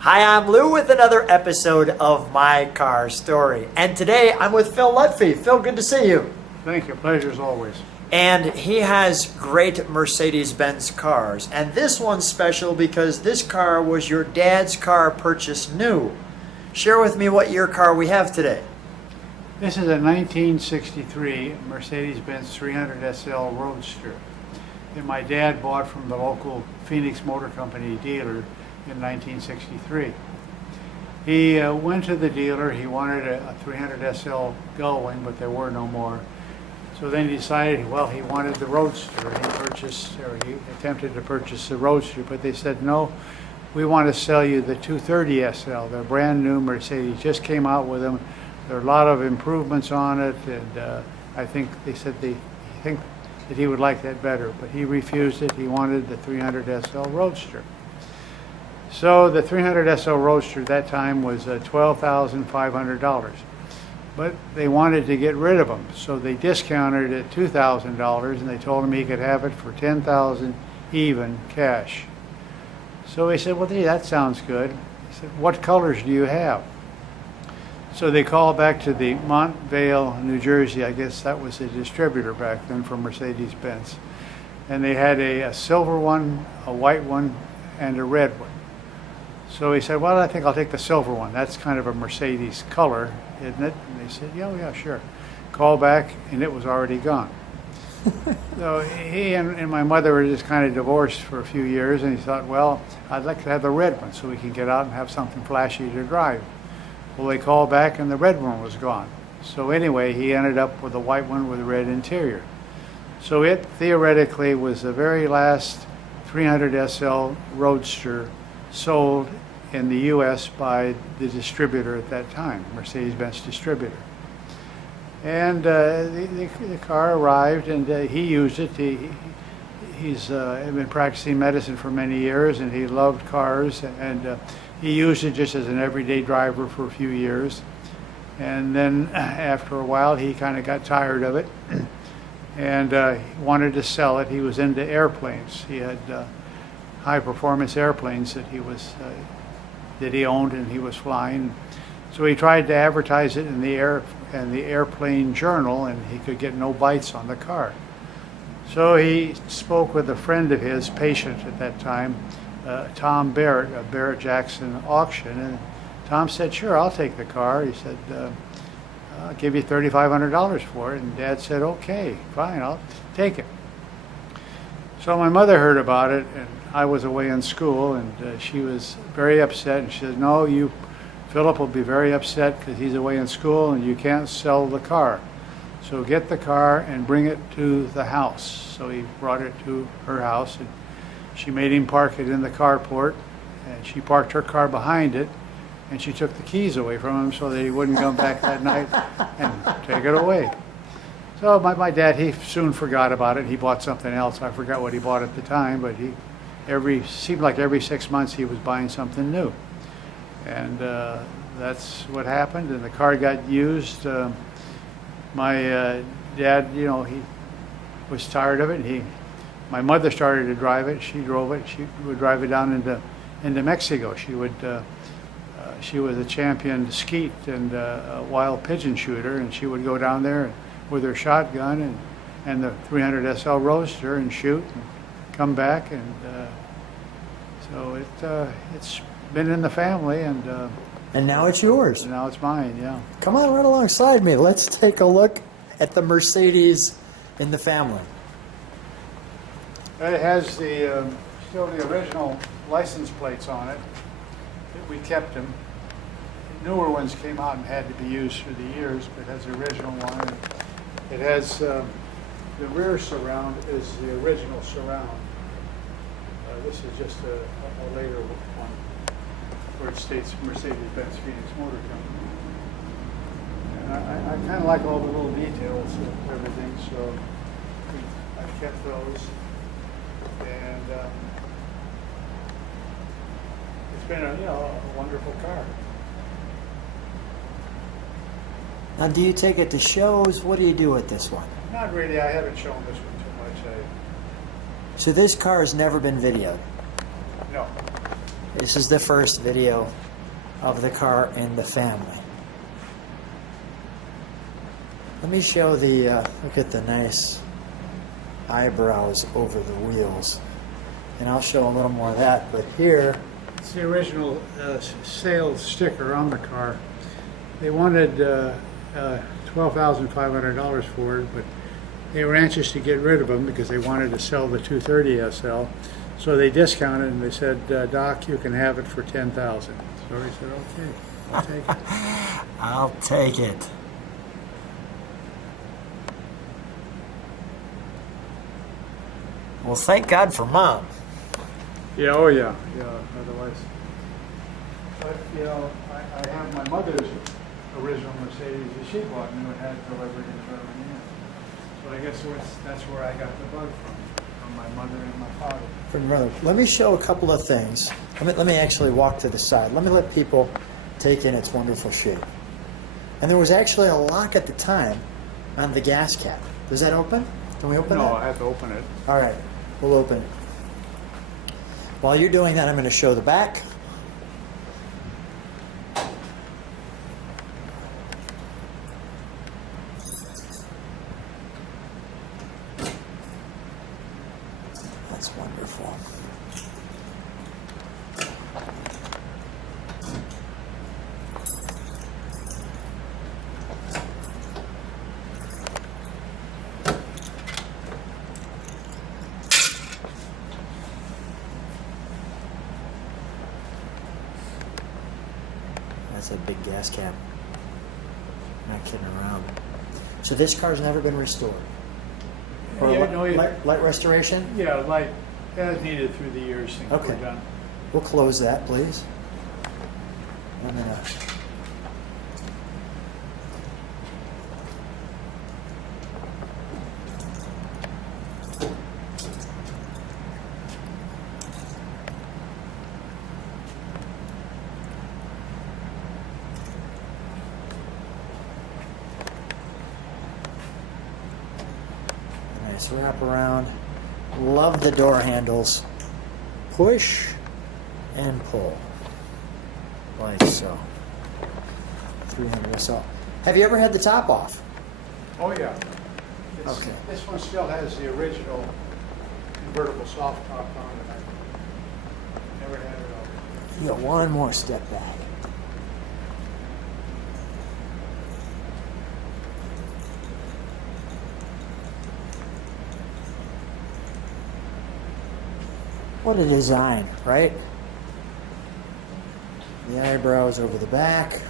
Hi, I'm Lou with another episode of My Car Story. And today I'm with Phil Lutfy. Phil, good to see you. Thank you. Pleasure as always. And he has great Mercedes-Benz cars. And this one's special because this car was your dad's car purchased new. Share with me what your car we have today. This is a 1963 Mercedes-Benz 300SL Roadster that my dad bought from the local Phoenix Motor Company dealer in 1963. He went to the dealer. He wanted a 300SL Gullwing, but there were no more. So then he decided, well, he wanted the Roadster. He attempted to purchase the Roadster, but they said, no, we want to sell you the 230SL. They're brand new Mercedes, just came out with them. There are a lot of improvements on it, and I think they said they think that he would like that better, but he refused it. He wanted the 300SL Roadster. So the 300SL Roadster at that time was $12,500, but they wanted to get rid of them, so they discounted it $2,000, and they told him he could have it for $10,000 even cash. So he said, well, gee, that sounds good. He said, what colors do you have? So they called back to the Montvale, New Jersey. I guess that was a distributor back then for Mercedes-Benz. And they had a silver one, a white one, and a red one. So he said, well, I think I'll take the silver one. That's kind of a Mercedes color, isn't it? And they said, yeah, sure. Call back, and it was already gone. So he and my mother were just kind of divorced for a few years, and he thought, well, I'd like to have the red one so we can get out and have something flashy to drive. Well, they called back, and the red one was gone. So anyway, he ended up with a white one with a red interior. So it theoretically was the very last 300SL Roadster sold in the U.S. by the distributor at that time, Mercedes-Benz distributor. And the car arrived, and he used it. He's been practicing medicine for many years, and he loved cars, and he used it just as an everyday driver for a few years. And then after a while, he kind of got tired of it and wanted to sell it. He was into airplanes. He had high-performance airplanes that he owned, and he was flying. So he tried to advertise it in the airplane journal, and he could get no bites on the car. So he spoke with a friend of his, patient at that time, Tom Barrett, of Barrett Jackson Auction, and Tom said, sure, I'll take the car. He said, I'll give you $3,500 for it. And Dad said, okay, fine, I'll take it. So my mother heard about it, and I was away in school, and she was very upset, and she said, no, Philip will be very upset because he's away in school and you can't sell the car. So get the car and bring it to the house. So he brought it to her house, and she made him park it in the carport, and she parked her car behind it, and she took the keys away from him so that he wouldn't come back that night and take it away. So my dad, he soon forgot about it. He bought something else. I forgot what he bought at the time, but seemed like every 6 months he was buying something new. And that's what happened, and the car got used. My dad, he was tired of it. My mother started to drive it. She drove it. She would drive it down into Mexico. She was a champion skeet and a wild pigeon shooter, and she would go down there with her shotgun and the 300SL Roadster and shoot and come back, and so it's been in the family, and now it's yours. Now it's mine, yeah. Come on right alongside me. Let's take a look at the Mercedes in the family. It has still the original license plates on it. We kept them. Newer ones came out and had to be used through the years, but it has the original one. It has the rear surround is the original surround. This is just a later one where it states Mercedes-Benz Phoenix Motor Company. And I kind of like all the little details of everything, so I kept those. And it's been a wonderful car. Now, do you take it to shows? What do you do with this one? Not really. I haven't shown this one too much. So this car has never been videoed? No. This is the first video of the car in the family. Let me show the, look at the nice eyebrows over the wheels. And I'll show a little more of that, but here... It's the original sales sticker on the car. They wanted $12,500 for it, but they were anxious to get rid of them because they wanted to sell the 230SL. So they discounted and they said, Doc, you can have it for $10,000. So he said, okay, I'll take it. I'll take it. Well, thank God for Mom. Yeah, oh yeah, otherwise. But, you know, I have my mother's original Mercedes that she bought new and had delivered in Germany. So I guess that's where I got the bug from my mother and my father. From your mother. Let me show a couple of things. Let me actually walk to the side. Let me let people take in its wonderful shape. And there was actually a lock at the time on the gas cap. Does that open? Can we open it? No, I have to open it. All right, we'll open it. While you're doing that, I'm going to show the back. That's wonderful. That's a big gas cap. Not kidding around. So this car's never been restored? Or Yeah, no, light restoration? Yeah, light as needed through the years since Okay. we're done. We'll close that, please. I'm gonna... Nice wrap around. Love the door handles. Push and pull. Like so. 300SL. Have you ever had the top off? Oh yeah. Okay. This one still has the original convertible soft top on it. I never had it all. You got one more step back. What a design, right? The eyebrows over the back.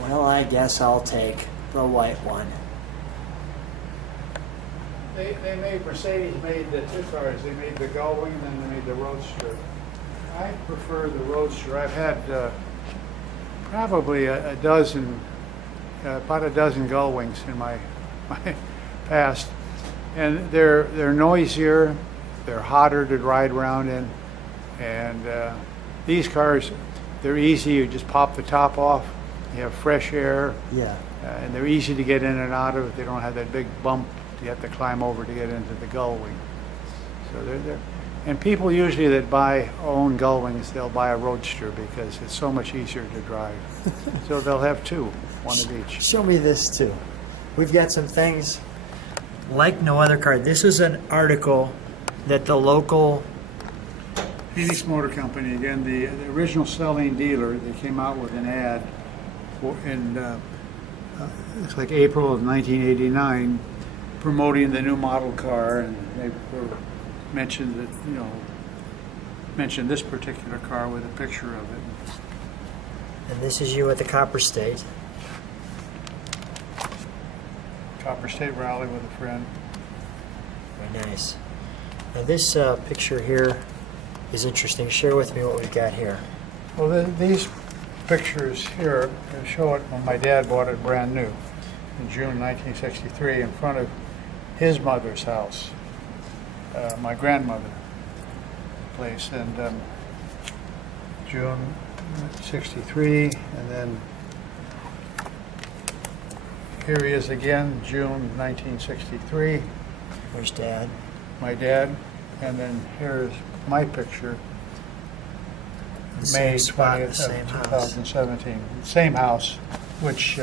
Well, I guess I'll take the white one. Mercedes made the two cars. They made the Gullwing and then they made the Roadster. I prefer the Roadster. I've had probably a dozen, about a dozen Gullwings in my past, and they're noisier, they're hotter to ride around in, and these cars, they're easy. You just pop the top off, you have fresh air, Yeah. and they're easy to get in and out of. They don't have that big bump you have to climb over to get into the Gullwing. So they're and people usually that own Gullwings, they'll buy a Roadster because it's so much easier to drive. So they'll have two, one of each. Show me this too. We've got some things like no other car. This is an article that the local Phoenix Motor Company, again, the original selling dealer, they came out with an ad it's like April of 1989, promoting the new model car, and they mentioned that, mentioned this particular car with a picture of it. and this is you at the Copper State. Copper State Rally with a friend. Very nice. Now this picture here is interesting. Share with me what we've got here. Well, these pictures here show it when my dad bought it brand new in June 1963 in front of his mother's house, my grandmother's place, and June 63, and then here he is again, June 1963. There's Dad. my dad, and then here's my picture, The May same spot, the 20th same of house. 2017. Same house, which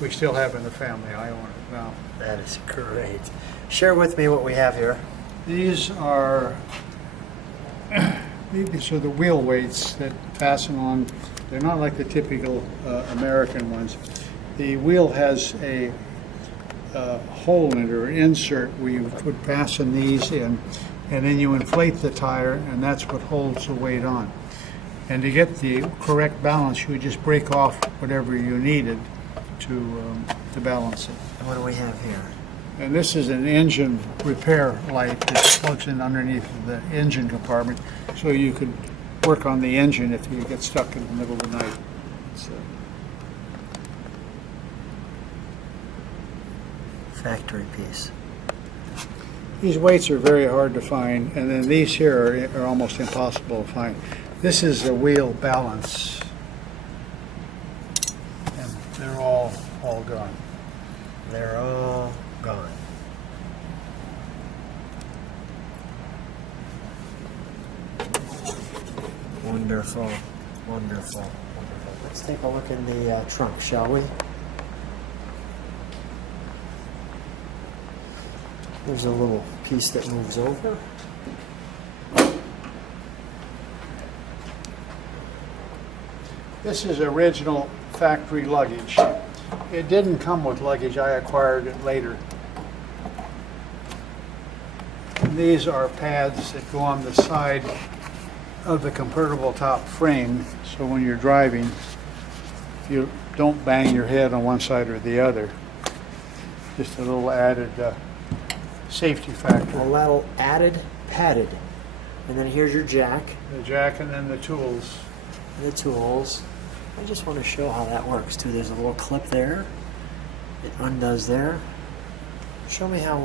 we still have in the family. I own it now. That is great. Share with me what we have here. These are the wheel weights that fasten on. They're not like the typical American ones. The wheel has a hole in it, or an insert, where you could fasten these in, and then you inflate the tire, and that's what holds the weight on. And to get the correct balance, you would just break off whatever you needed to balance it. And what do we have here? And this is an engine repair light that plugs in underneath the engine compartment, so you could work on the engine if you get stuck in the middle of the night. So, Factory piece. these weights are very hard to find, and then these here are almost impossible to find. This is a wheel balance, and they're all gone. They're all gone. Wonderful, wonderful, wonderful. Let's take a look in the trunk, shall we? There's a little piece that moves over. This is original factory luggage. It didn't come with luggage. I acquired it later. And these are pads that go on the side of the convertible top frame, so when you're driving, you don't bang your head on one side or the other. Just a little added safety A factor. little added, padded. And then here's your jack The jack and then the tools. and the tools. I just want to show how that works too. There's a little clip there. It undoes there. Show me how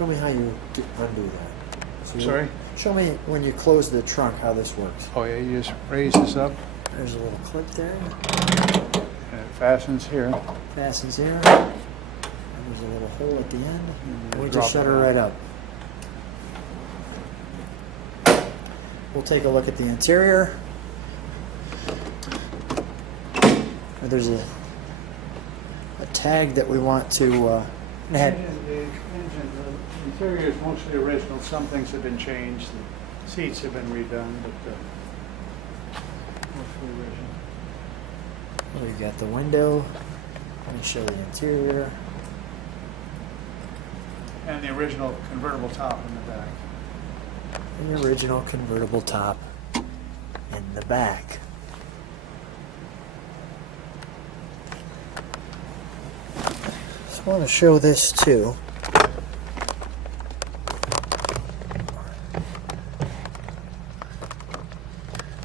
you undo that. So Sorry? Show me when you close the trunk how this works. Oh yeah, you just raise this up There's a little clip there. and it fastens here. Fastens here. And there's a little hole at the end. And we drop just shut it her down. right up. We'll take a look at the interior. There's a tag that we want to add. The interior is mostly original. Some things have been changed. The seats have been redone, but mostly original. We've got the window. Let me show the interior. And the original convertible top in the back. And the original convertible top in the back. Just want to show this too.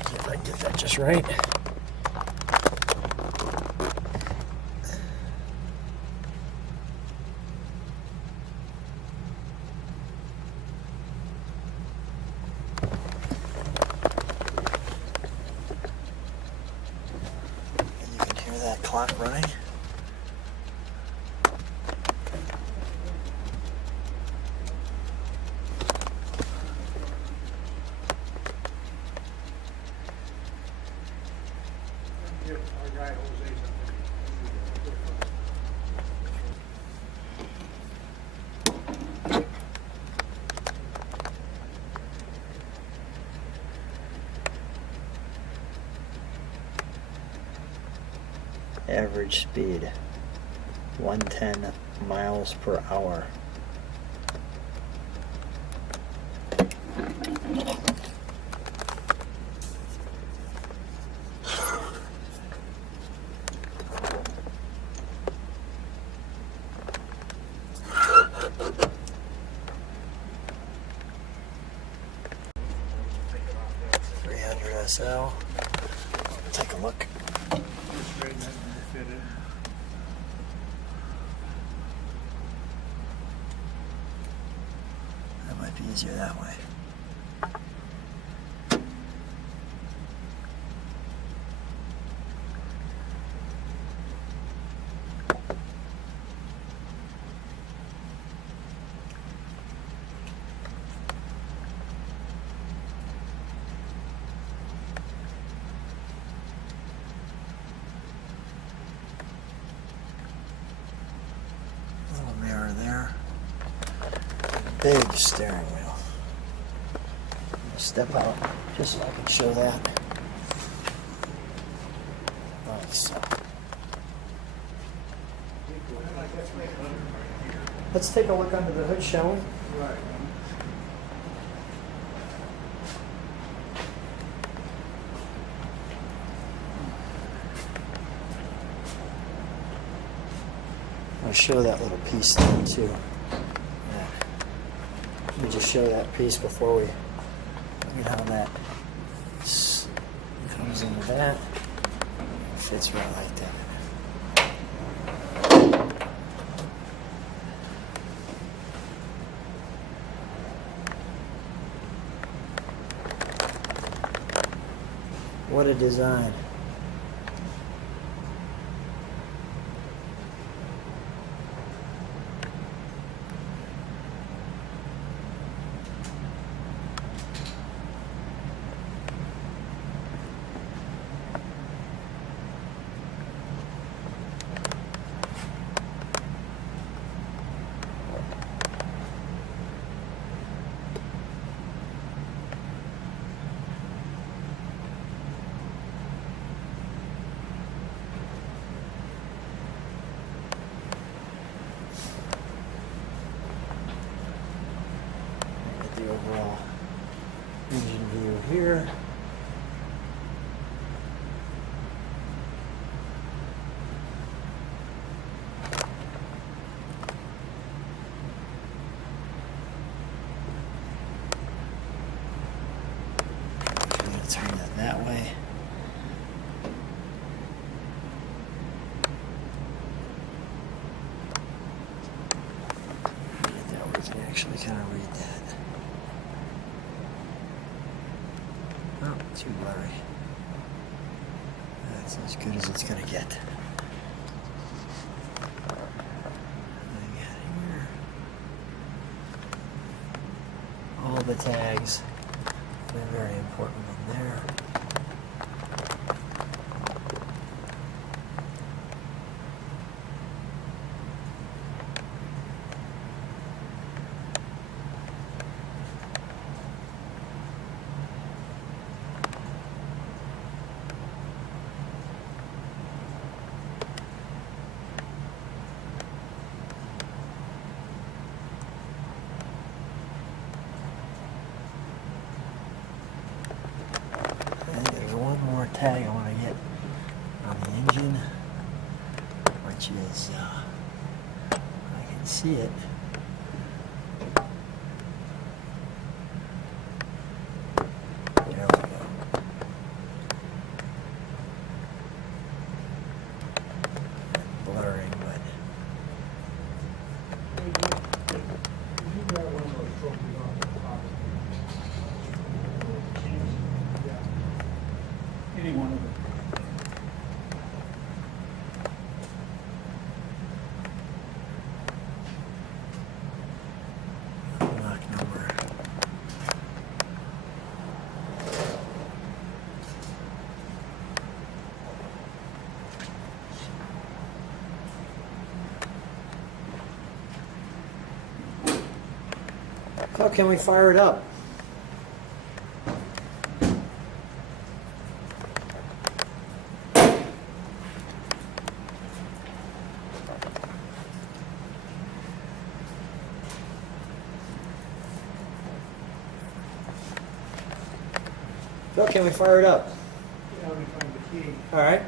See if I can get that just right. And you can hear that clock running. Our guy Jose Average speed 110 miles per hour. SL. Take a look. straighten it and fit it. That might be easier that way. big steering wheel. Step out just so I can show that. Like so. Let's take a look under the hood, shall we? Right. I'll show that little piece there too. Yeah. Let me just show that piece before we look at how that comes into that. It fits right like that. What a design. The overall engine view here. I'm going to turn that way. That way you can actually kind of read that. Oh, too blurry. That's as good as it's going to get. Here. All the tags. They're very important in there. Tag I want to get on the engine, which is, I can see it. There we go. Blurring, but Any one of them. knock number. How can we fire it up? Phil, can we fire it up? Yeah, let me find the key. All right.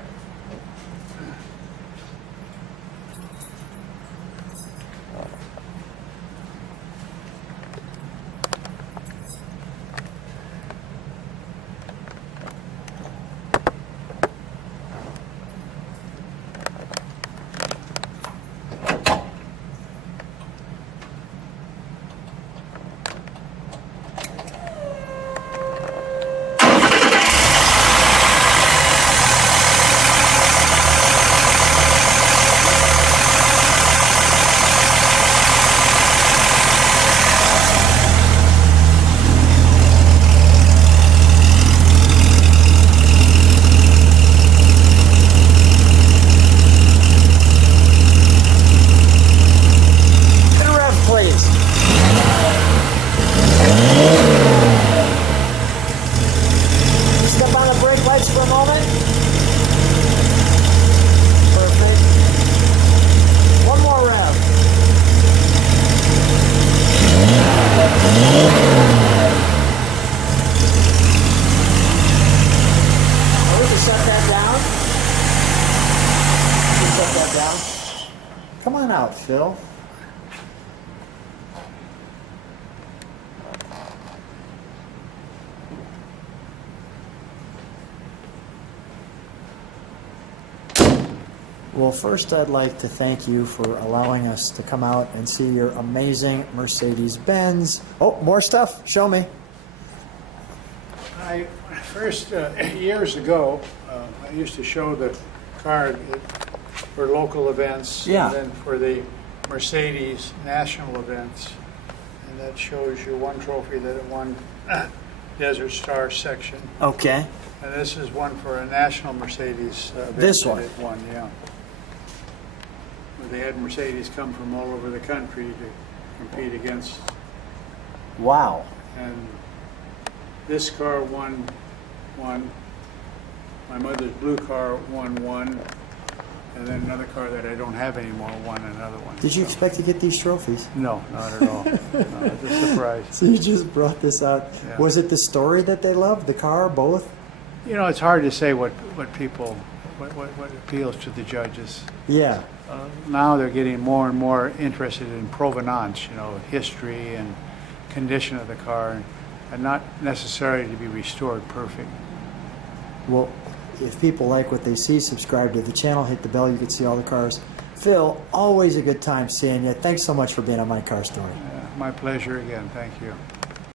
Well, first I'd like to thank you for allowing us to come out and see your amazing Mercedes-Benz. Oh, more stuff. Show me. I first, years ago, I used to show the car for local events. Yeah. And then for the Mercedes national events. And that shows you one trophy that it won Desert Star section. Okay. And this is one for a national Mercedes event. This that one? it won, yeah. Where they had Mercedes come from all over the country to compete against. Wow. And this car won one. My mother's blue car won one. And then another car that I don't have anymore won another one. Did you So- expect to get these trophies? No, not at all. No, it's a surprise. So you just brought this out. Yeah. Was it the story that they loved, the car, both? You know, it's hard to say what people, what appeals to the judges. Yeah. Now they're getting more and more interested in provenance, you know, history and condition of the car, and not necessarily to be restored perfect. Well, if people like what they see, subscribe to the channel, hit the bell, you can see all the cars. Phil, always a good time seeing you. Thanks so much for being on My Car Story. My pleasure again. Thank you.